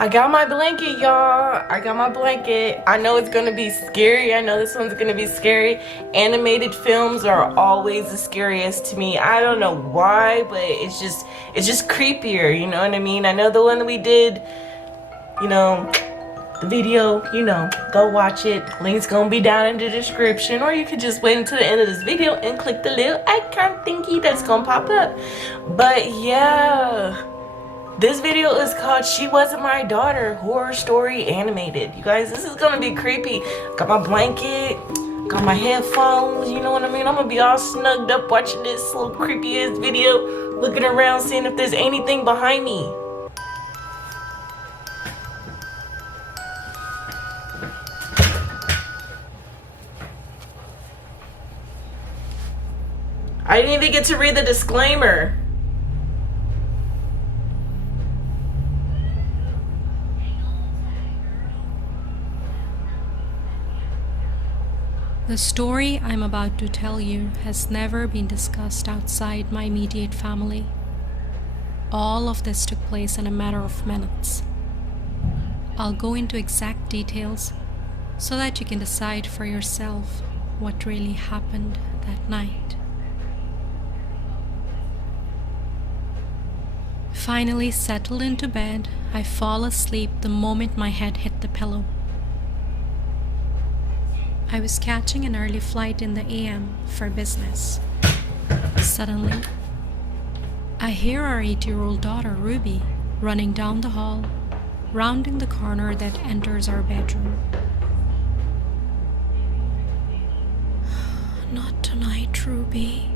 I got my blanket, y'all. I got my blanket. I know it's gonna be scary. I know this one's gonna be scary. Animated films are always the scariest to me. I don't know why, but it's just creepier, you know what I mean? I know the one that we did, you know, the video, you know, go watch it. Link's gonna be down in the description, or you could just wait until the end of this video and click the little icon thingy that's gonna pop up. But yeah. This video is called She Wasn't My Daughter, Horror Story Animated. You guys, this is gonna be creepy. Got my blanket, got my headphones, you know what I mean? I'm gonna be all snugged up watching this little creepy ass video, looking around, seeing if there's anything behind me. I didn't even get to read the disclaimer. The story I'm about to tell you has never been discussed outside my immediate family. All of this took place in a matter of minutes. I'll go into exact details so that you can decide for yourself what really happened that night. Finally settled into bed, I fall asleep the moment my head hit the pillow. I was catching an early flight in the AM for business. Suddenly, I hear our 8-year-old daughter, Ruby, running down the hall, rounding the corner that enters our bedroom. Not tonight, Ruby.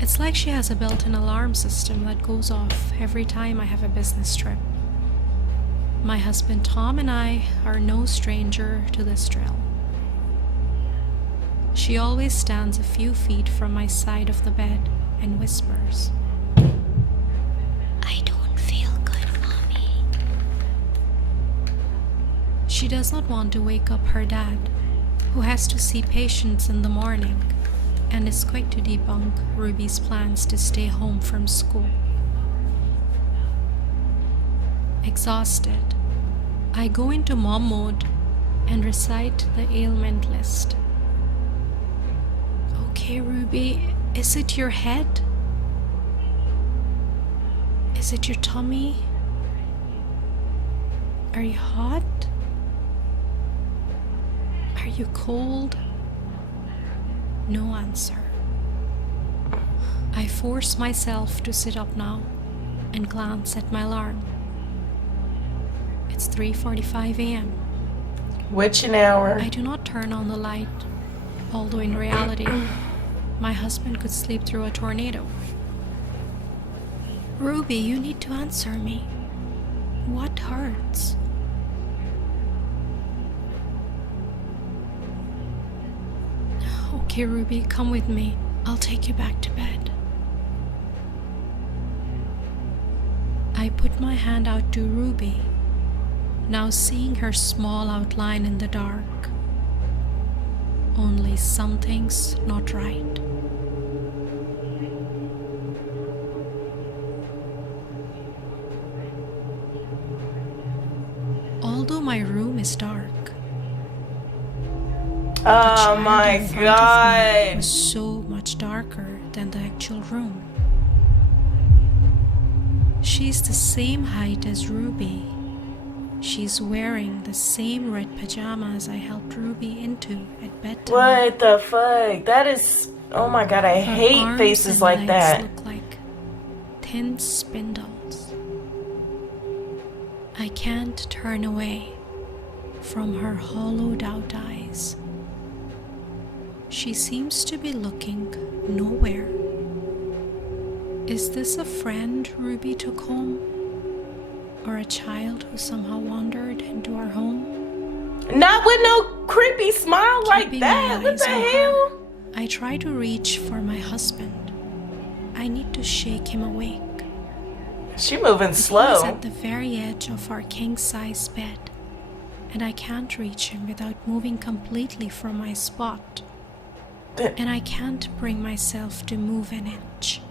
It's like she has a built-in alarm system that goes off every time I have a business trip. My husband Tom and I are no stranger to this drill. She always stands a few feet from my side of the bed and whispers, "I don't feel good, Mommy." She does not want to wake up her dad, who has to see patients in the morning and is quick to debunk Ruby's plans to stay home from school. Exhausted, I go into mom mode and recite the ailment list. Okay, Ruby, is it your head? Is it your tummy? Are you hot? Are you cold? No answer. I force myself to sit up now and glance at my alarm. It's 3:45 a.m. Witching hour. I do not turn on the light, although in reality, my husband could sleep through a tornado. Ruby, you need to answer me. What hurts? Okay, Ruby, come with me. I'll take you back to bed. I put my hand out to Ruby, now seeing her small outline in the dark. Only something's not right. Although my room is dark, Oh my God. was so much darker than the actual room. She's the same height as Ruby. She's wearing the same red pajamas I helped Ruby into at bedtime. What the fuck? That is, oh my God, I Her hate arms faces and like legs that. look like thin spindles. I can't turn away from her hollowed out eyes. She seems to be looking nowhere. Is this a friend Ruby took home? Or a child who somehow wandered into our home? Not with no creepy smile like Keeping that. my What the eyes on her, hell? I try to reach for my husband. I need to shake him awake. She moving He's slow. at the very edge of our king-size bed, and I can't reach him without moving completely from my spot. And I can't bring myself to move an inch.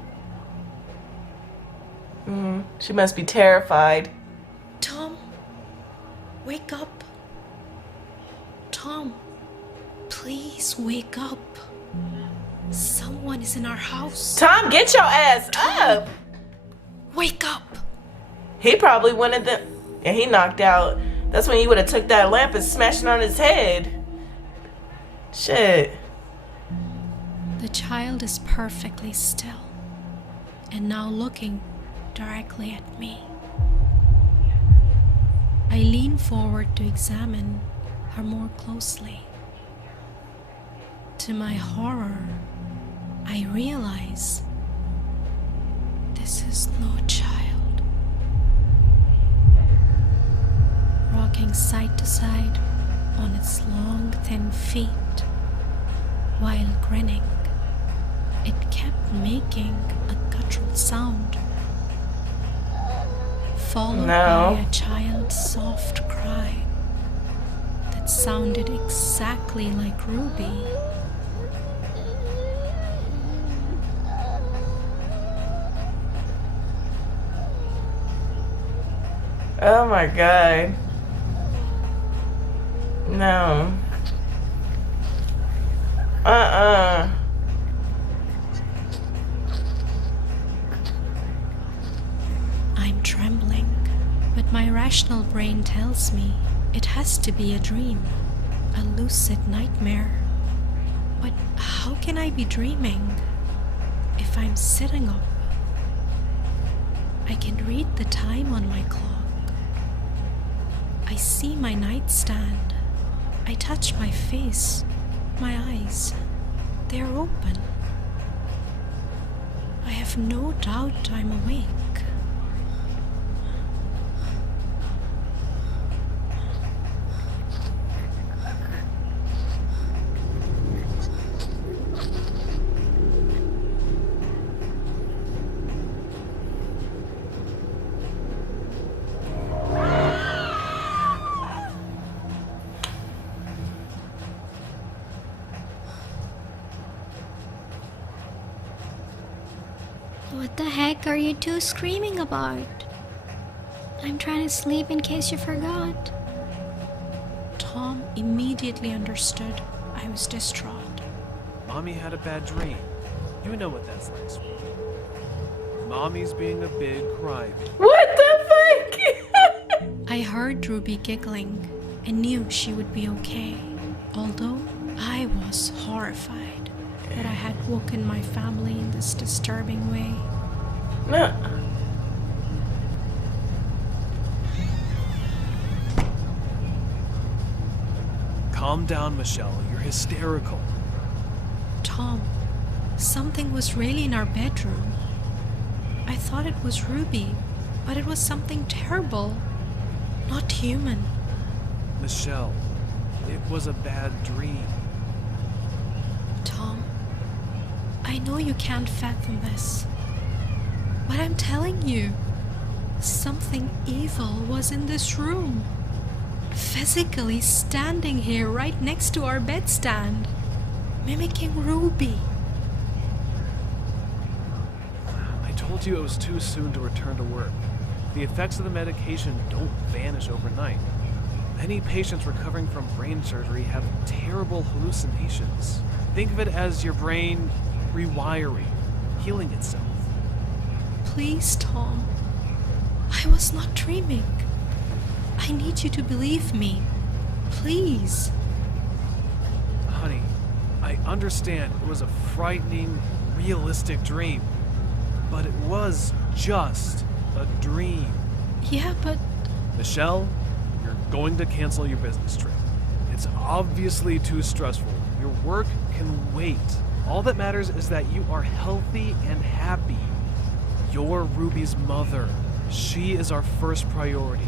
She must be terrified. Wake up. Tom, please wake up. Someone is in our house. Tom, get your ass up. Wake up. He probably wanted them. And he knocked out. That's when he would have took that lamp and smashed it on his head. Shit. The child is perfectly still and now looking directly at me. I lean forward to examine her more closely. To my horror, I realize this is no child. Rocking side to side on its long, thin feet while grinning, it kept making a guttural sound, followed by a child's soft cry that sounded exactly like Ruby. Oh my god. No. I'm trembling, but my rational brain tells me it has to be a dream, a lucid nightmare. But how can I be dreaming if I'm sitting up? I can read the time on my clock. I see my nightstand. I touch my face, my eyes. They're open. I have no doubt I'm awake. What the heck are you two screaming about? I'm trying to sleep in case you forgot. Tom immediately understood I was distraught. Mommy had a bad dream. You know what that's like, sweetie. Mommy's being a big crybaby. What the fuck? I heard Ruby giggling and knew she would be okay, although I was horrified that I had woken my family in this disturbing way. No. Calm down, Michelle. You're hysterical. Tom, something was really in our bedroom. I thought it was Ruby, but it was something terrible, not human. Michelle, it was a bad dream. Tom, I know you can't fathom this, but I'm telling you, something evil was in this room, physically standing here right next to our bedstand, mimicking Ruby. I told you it was too soon to return to work. The effects of the medication don't vanish overnight. Many patients recovering from brain surgery have terrible hallucinations. Think of it as your brain rewiring, healing itself. Please, Tom. I was not dreaming. I need you to believe me. Please. Honey, I understand it was a frightening, realistic dream. But it was just a dream. Yeah, but... Michelle, you're going to cancel your business trip. It's obviously too stressful. Your work can wait. All that matters is that you are healthy and happy. You're Ruby's mother. She is our first priority.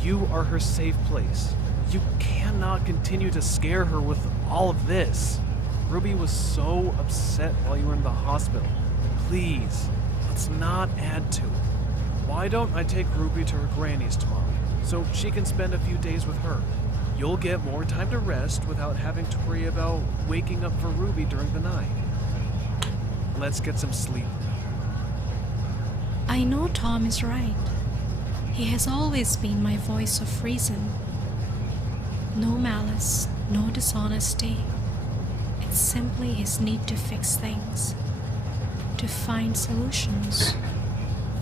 You are her safe place. You cannot continue to scare her with all of this. Ruby was so upset while you were in the hospital. Please, let's not add to it. Why don't I take Ruby to her granny's tomorrow, so she can spend a few days with her? You'll get more time to rest without having to worry about waking up for Ruby during the night. Let's get some sleep. I know Tom is right. He has always been my voice of reason. No malice, no dishonesty. It's simply his need to fix things, to find solutions.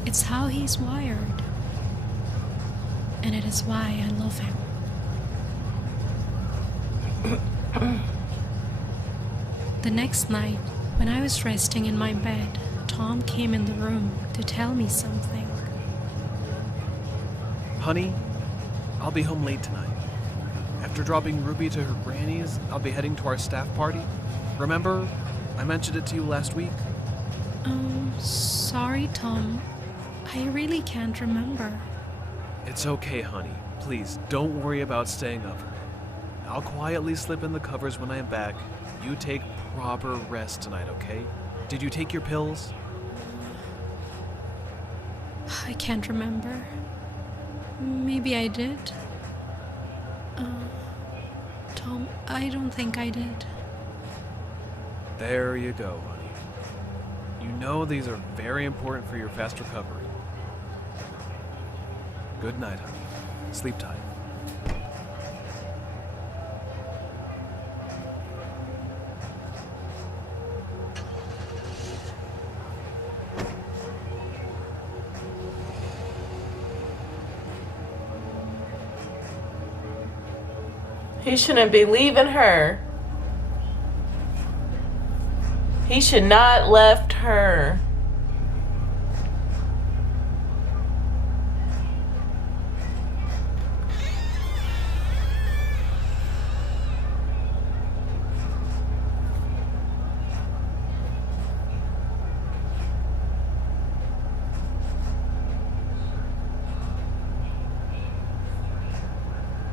It's how he's wired. And it is why I love him. The next night, when I was resting in my bed, Tom came in the room to tell me something. Honey, I'll be home late tonight. After dropping Ruby to her granny's, I'll be heading to our staff party. Remember, I mentioned it to you last week? Sorry, Tom. I really can't remember. It's okay, honey. Please, don't worry about staying up. I'll quietly slip in the covers when I am back. You take proper rest tonight, okay? Did you take your pills? I can't remember. Maybe I did. Tom, I don't think I did. There you go, honey. You know these are very important for your fast recovery. Good night, honey. Sleep tight. He shouldn't be leaving her. He should not left her.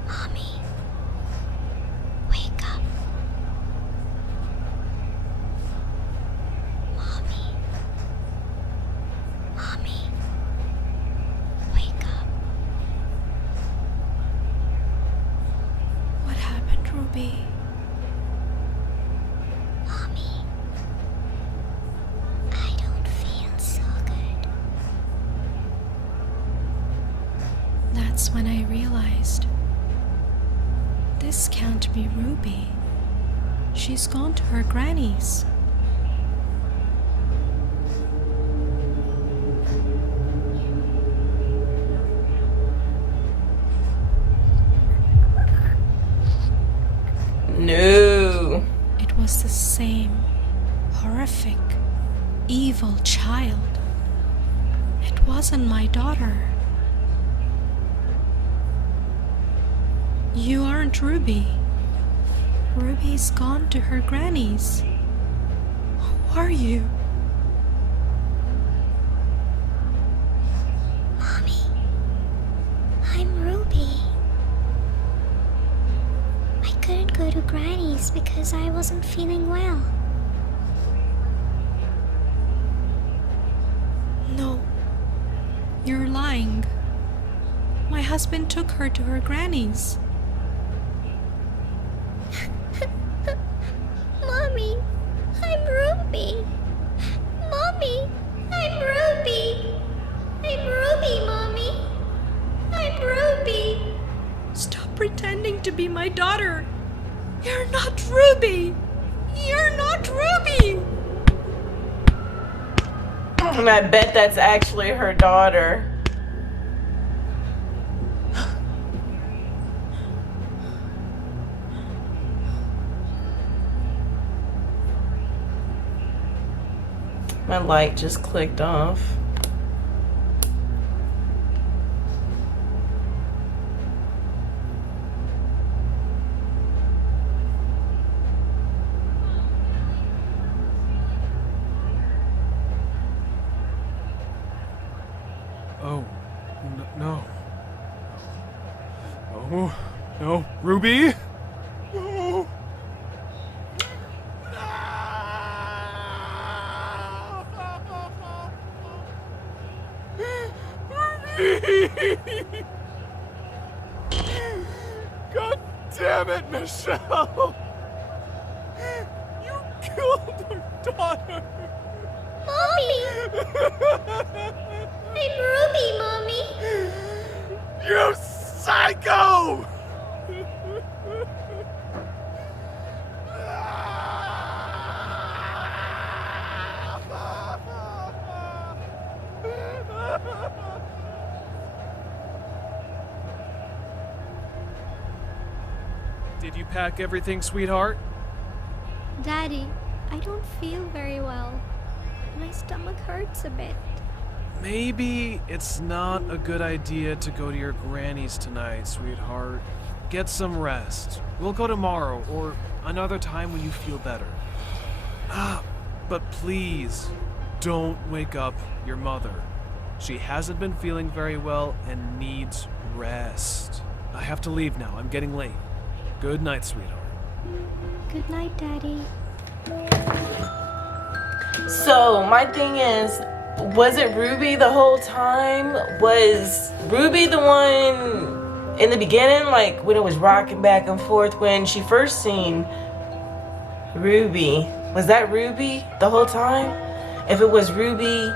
Mommy, wake up. Mommy. Mommy, wake up. What happened, Ruby? Mommy, I don't feel so good. That's when I realized this can't be Ruby. She's gone to her granny's. No. It was the same horrific, evil child. It wasn't my daughter. You aren't Ruby. Ruby's gone to her granny's. Who are you? Mommy, I'm Ruby. I couldn't go to Granny's because I wasn't feeling well. No, you're lying. My husband took her to her granny's. Mommy, I'm Ruby. Mommy, I'm Ruby. I'm Ruby, Mommy. I'm Ruby. Stop pretending to be my daughter. You're not Ruby. You're not Ruby. And I bet that's actually her daughter. My light just clicked off. Oh, no. Oh, no. Ruby? No. Ruby! God damn it, Michelle! You killed our daughter! Mommy! I'm Ruby, Mommy! You psycho! Did you pack everything, sweetheart? Daddy, I don't feel very well. My stomach hurts a bit. Maybe it's not a good idea to go to your granny's tonight, sweetheart. Get some rest. We'll go tomorrow or another time when you feel better. But please, don't wake up your mother. She hasn't been feeling very well and needs rest. I have to leave now. I'm getting late. Good night, sweetheart. Good night, Daddy. So my thing is, was it Ruby the whole time? Was Ruby the one in the beginning, like when it was rocking back and forth when she first seen Ruby? Was that Ruby the whole time? If it was Ruby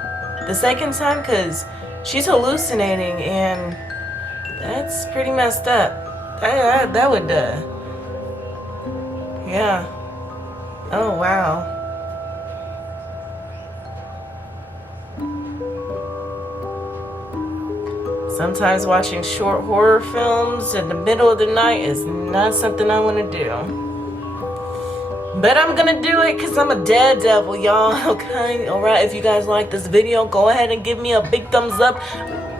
the second time, because she's hallucinating and that's pretty messed up. That would yeah. Oh wow. Sometimes watching short horror films in the middle of the night is not something I want to do. But I'm gonna do it because I'm a daredevil, y'all. Okay? Alright, if you guys like this video, go ahead and give me a big thumbs up.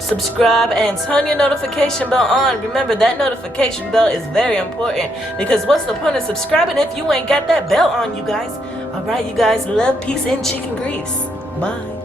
Subscribe and turn your notification bell on. Remember, that notification bell is very important because what's the point of subscribing if you ain't got that bell on, you guys? Alright, you guys, love, peace, and chicken grease. Bye.